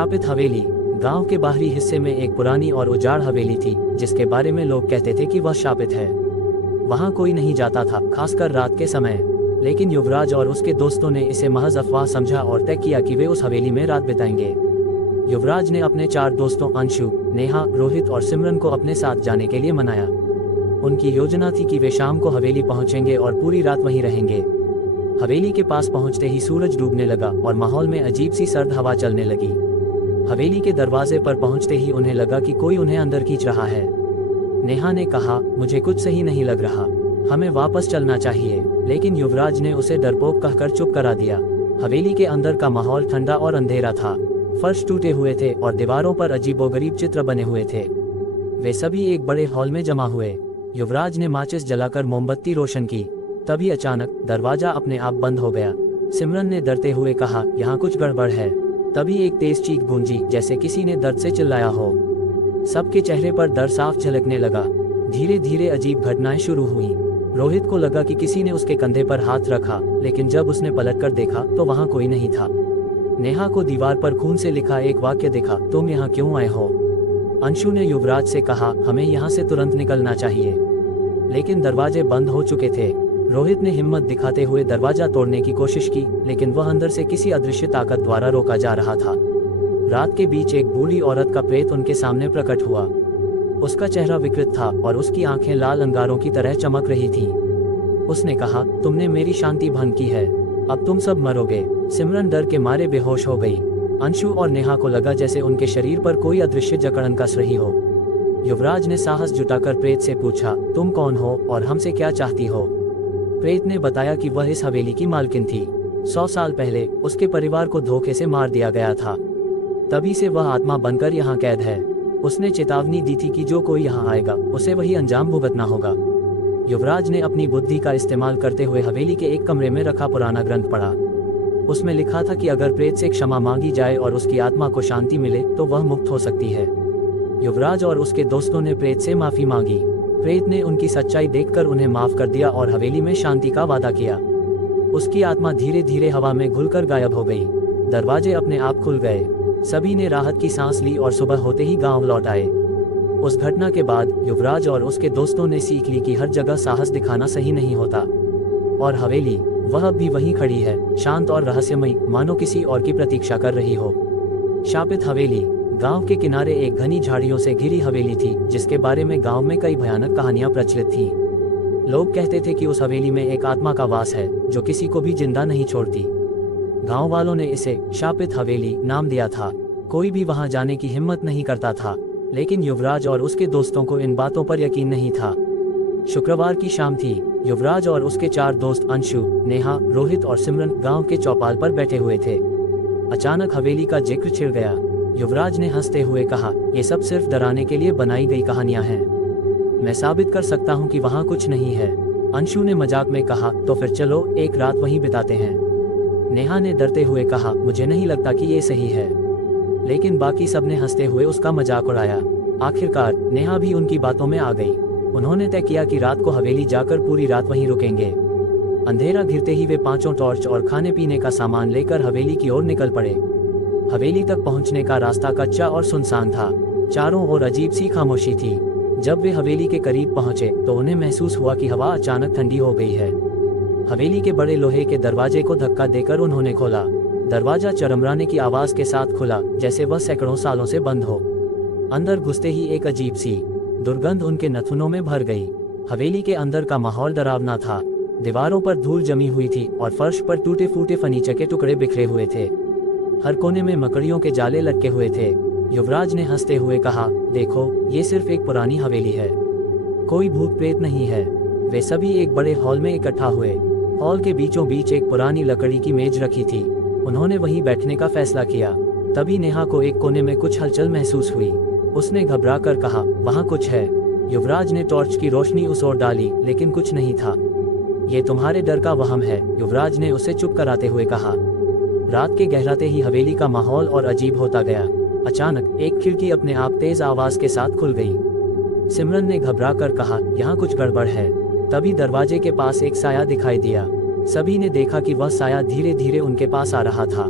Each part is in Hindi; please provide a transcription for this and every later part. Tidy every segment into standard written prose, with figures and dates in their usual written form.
शापित हवेली। गांव के बाहरी हिस्से में एक पुरानी और उजाड़ हवेली थी, जिसके बारे में लोग कहते थे कि वह शापित है। वहां कोई नहीं जाता था, खासकर रात के समय। लेकिन युवराज और उसके दोस्तों ने इसे महज अफवाह समझा और तय किया कि वे उस हवेली में रात बिताएंगे। युवराज ने अपने 4 दोस्तों अंशु, नेहा, रोहित और सिमरन को अपने साथ जाने के लिए मनाया। उनकी योजना थी कि वे शाम को हवेली पहुंचेंगे और पूरी रात वहीं रहेंगे। हवेली के पास पहुंचते ही सूरज डूबने लगा और माहौल में अजीब सी सर्द हवा चलने लगी। हवेली के दरवाजे पर पहुंचते ही उन्हें लगा कि कोई उन्हें अंदर खींच रहा है। नेहा ने कहा, मुझे कुछ सही नहीं लग रहा, हमें वापस चलना चाहिए। लेकिन युवराज ने उसे डरपोक कहकर चुप करा दिया। हवेली के अंदर का माहौल ठंडा और अंधेरा था। फर्श टूटे हुए थे और दीवारों पर अजीबोगरीब चित्र बने हुए थे। वे सभी एक बड़े हॉल में जमा हुए। युवराज ने माचिस जलाकर मोमबत्ती रोशन की। तभी अचानक दरवाजा अपने आप बंद हो गया। सिमरन ने डरते हुए कहा, यहाँ कुछ गड़बड़ है। तभी एक तेज चीख गूंजी, जैसे किसी ने दर्द से चिल्लाया हो। सबके चेहरे पर डर साफ झलकने लगा। धीरे धीरे अजीब घटनाएं शुरू हुई। रोहित को लगा कि किसी ने उसके कंधे पर हाथ रखा, लेकिन जब उसने पलटकर देखा तो वहां कोई नहीं था। नेहा को दीवार पर खून से लिखा एक वाक्य दिखा, तुम यहाँ क्यों आए हो? अंशु ने युवराज से कहा, हमें यहाँ से तुरंत निकलना चाहिए। लेकिन दरवाजे बंद हो चुके थे। रोहित ने हिम्मत दिखाते हुए दरवाजा तोड़ने की कोशिश की, लेकिन वह अंदर से किसी अदृश्य ताकत द्वारा रोका जा रहा था। रात के बीच एक बूढ़ी औरत का प्रेत उनके सामने प्रकट हुआ। उसका चेहरा विकृत था और उसकी आंखें लाल अंगारों की तरह चमक रही थीं। उसने कहा, तुमने मेरी शांति भंग की है, अब तुम सब मरोगे। सिमरन डर के मारे बेहोश हो गई। अंशु और नेहा को लगा जैसे उनके शरीर पर कोई अदृश्य जकड़न कस रही हो। युवराज ने साहस जुटाकर प्रेत से पूछा, तुम कौन हो और हमसे क्या चाहती हो? प्रेत ने बताया कि वह इस हवेली की मालकिन थी। 100 साल पहले उसके परिवार को धोखे से मार दिया गया था। तभी से वह आत्मा बनकर यहाँ कैद है। उसने चेतावनी दी थी कि जो कोई यहाँ आएगा उसे वही अंजाम भुगतना होगा। युवराज ने अपनी बुद्धि का इस्तेमाल करते हुए हवेली के एक कमरे में रखा पुराना ग्रंथ पढ़ा। उसमें लिखा था कि अगर प्रेत से क्षमा मांगी जाए और उसकी आत्मा को शांति मिले तो वह मुक्त हो सकती है। युवराज और उसके दोस्तों ने प्रेत से माफी मांगी। प्रेत ने उनकी सच्चाई देखकर उन्हें माफ कर दिया और हवेली में शांति का वादा किया। उसकी आत्मा धीरे धीरे हवा में घुलकर गायब हो गई। दरवाजे अपने आप खुल गए। सभी ने राहत की सांस ली और सुबह होते ही गांव लौट आए। उस घटना के बाद युवराज और उसके दोस्तों ने सीख ली कि हर जगह साहस दिखाना सही नहीं होता। और हवेली, वह अब भी वहीं खड़ी है, शांत और रहस्यमयी, मानो किसी और की प्रतीक्षा कर रही हो। शापित हवेली। गांव के किनारे एक घनी झाड़ियों से घिरी हवेली थी, जिसके बारे में गांव में कई भयानक कहानियां प्रचलित थीं। लोग कहते थे कि उस हवेली में एक आत्मा का वास है जो किसी को भी जिंदा नहीं छोड़ती। गांव वालों ने इसे शापित हवेली नाम दिया था। कोई भी वहां जाने की हिम्मत नहीं करता था, लेकिन युवराज और उसके दोस्तों को इन बातों पर यकीन नहीं था। शुक्रवार की शाम थी। युवराज और उसके 4 दोस्त अंशु, नेहा, रोहित और सिमरन गांव के चौपाल पर बैठे हुए थे। अचानक हवेली का जिक्र छिड़ गया। युवराज ने हंसते हुए कहा, ये सब सिर्फ डराने के लिए बनाई गई कहानियां हैं। मैं साबित कर सकता हूं कि वहां कुछ नहीं है। अंशु ने मजाक में कहा, तो फिर चलो एक रात वहीं बिताते हैं। नेहा ने डरते हुए कहा, मुझे नहीं लगता कि ये सही है। लेकिन बाकी सबने हंसते हुए उसका मजाक उड़ाया। आखिरकार नेहा भी उनकी बातों में आ गई। उन्होंने तय किया कि रात को हवेली जाकर पूरी रात वहीं रुकेंगे। अंधेरा घिरते ही वे 5 टॉर्च और खाने पीने का सामान लेकर हवेली की ओर निकल पड़े। हवेली तक पहुंचने का रास्ता कच्चा और सुनसान था। चारों ओर अजीब सी खामोशी थी। जब वे हवेली के करीब पहुंचे तो उन्हें महसूस हुआ कि हवा अचानक ठंडी हो गई है। हवेली के बड़े लोहे के दरवाजे को धक्का देकर उन्होंने खोला। दरवाजा चरमराने की आवाज के साथ खुला, जैसे वह सैकड़ों सालों से बंद हो। अंदर घुसते ही एक अजीब सी दुर्गंध उनके नथुनों में भर गई। हवेली के अंदर का माहौल डरावना था। दीवारों पर धूल जमी हुई थी और फर्श पर टूटे फूटे फर्नीचर के टुकड़े बिखरे हुए थे। हर कोने में मकड़ियों के जाले लटके हुए थे। युवराज ने हंसते हुए कहा, देखो, ये सिर्फ एक पुरानी हवेली है, कोई भूत प्रेत नहीं है। वे सभी एक बड़े हॉल में इकट्ठा हुए। हॉल के बीचों बीच एक पुरानी लकड़ी की मेज रखी थी। उन्होंने वहीं बैठने का फैसला किया। तभी नेहा को एक कोने में कुछ हलचल महसूस हुई। उसने घबराकर कहा, वहाँ कुछ है। युवराज ने टॉर्च की रोशनी उस ओर डाली, लेकिन कुछ नहीं था। ये तुम्हारे डर का वहम है, युवराज ने उसे चुप कराते हुए कहा। रात के गहराते ही हवेली का माहौल और अजीब होता गया। अचानक एक खिड़की अपने आप तेज आवाज के साथ खुल गई। सिमरन ने घबराकर कहा, यहाँ कुछ गड़बड़ है। तभी दरवाजे के पास एक साया दिखाई दिया। सभी ने देखा कि वह साया धीरे धीरे उनके पास आ रहा था।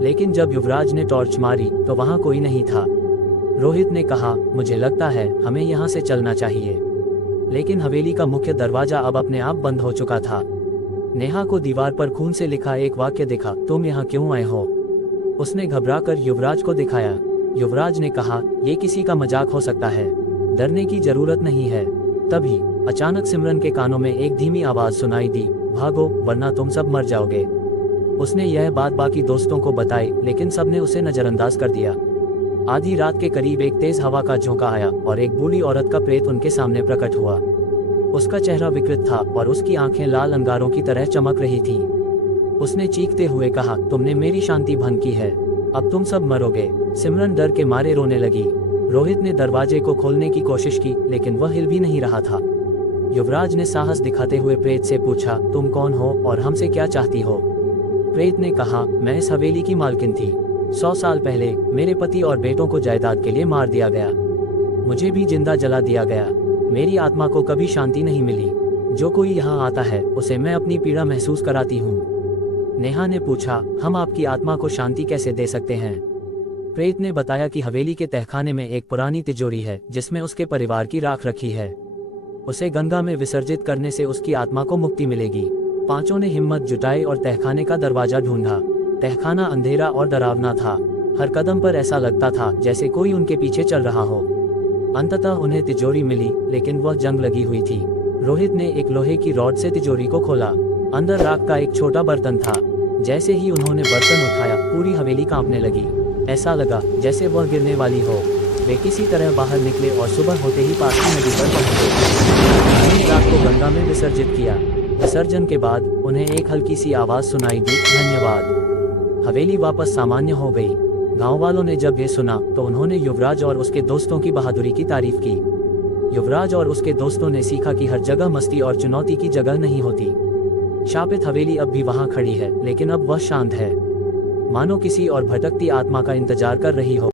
लेकिन जब युवराज ने टॉर्च मारी तो वहाँ कोई नहीं था। रोहित ने कहा, मुझे लगता है हमें यहाँ से चलना चाहिए। लेकिन हवेली का मुख्य दरवाजा अब अपने आप बंद हो चुका था। नेहा को दीवार पर खून से लिखा एक वाक्य दिखा, तुम यहाँ क्यों आए हो? उसने घबराकर युवराज को दिखाया। युवराज ने कहा, ये किसी का मजाक हो सकता है, डरने की जरूरत नहीं है। तभी अचानक सिमरन के कानों में एक धीमी आवाज सुनाई दी, भागो वरना तुम सब मर जाओगे। उसने यह बात बाकी दोस्तों को बताई, लेकिन सबने उसे नजरअंदाज कर दिया। आधी रात के करीब एक तेज हवा का झोंका आया और एक बूढ़ी औरत का प्रेत उनके सामने प्रकट हुआ। उसका चेहरा विकृत था और उसकी आंखें लाल अंगारों की तरह चमक रही थीं। उसने चीखते हुए कहा, तुमने मेरी शांति भंग की है, अब तुम सब मरोगे। सिमरन डर के मारे रोने लगी। रोहित ने दरवाजे को खोलने की कोशिश की, लेकिन वह हिल भी नहीं रहा था। युवराज ने साहस दिखाते हुए प्रेत से पूछा, तुम कौन हो और हमसे क्या चाहती हो? प्रेत ने कहा, मैं इस हवेली की मालकिन थी। 100 साल पहले मेरे पति और बेटों को जायदाद के लिए मार दिया गया। मुझे भी जिंदा जला दिया गया। मेरी आत्मा को कभी शांति नहीं मिली। जो कोई यहाँ आता है उसे मैं अपनी पीड़ा महसूस कराती हूँ। नेहा ने पूछा, हम आपकी आत्मा को शांति कैसे दे सकते हैं? प्रेत ने बताया कि हवेली के तहखाने में एक पुरानी तिजोरी है जिसमें उसके परिवार की राख रखी है। उसे गंगा में विसर्जित करने से उसकी आत्मा को मुक्ति मिलेगी। पांचों ने हिम्मत जुटाई और तहखाने का दरवाजा ढूंढा। तहखाना अंधेरा और डरावना था। हर कदम पर ऐसा लगता था जैसे कोई उनके पीछे चल रहा हो। अंततः उन्हें तिजोरी मिली, लेकिन वह जंग लगी हुई थी। रोहित ने एक लोहे की रॉड से तिजोरी को खोला। अंदर राख का एक छोटा बर्तन था। जैसे ही उन्होंने बर्तन उठाया, पूरी हवेली कांपने लगी। ऐसा लगा जैसे वह गिरने वाली हो। वे किसी तरह बाहर निकले और सुबह होते ही पास की नदी पर पहुंचे। उन्होंने राख को गंगा में विसर्जित किया। विसर्जन के बाद उन्हें एक हल्की सी आवाज सुनाई दी, धन्यवाद। हवेली वापस सामान्य हो गई। गांव वालों ने जब ये सुना तो उन्होंने युवराज और उसके दोस्तों की बहादुरी की तारीफ की। युवराज और उसके दोस्तों ने सीखा कि हर जगह मस्ती और चुनौती की जगह नहीं होती। शापित हवेली अब भी वहां खड़ी है, लेकिन अब वह शांत है, मानो किसी और भटकती आत्मा का इंतजार कर रही हो।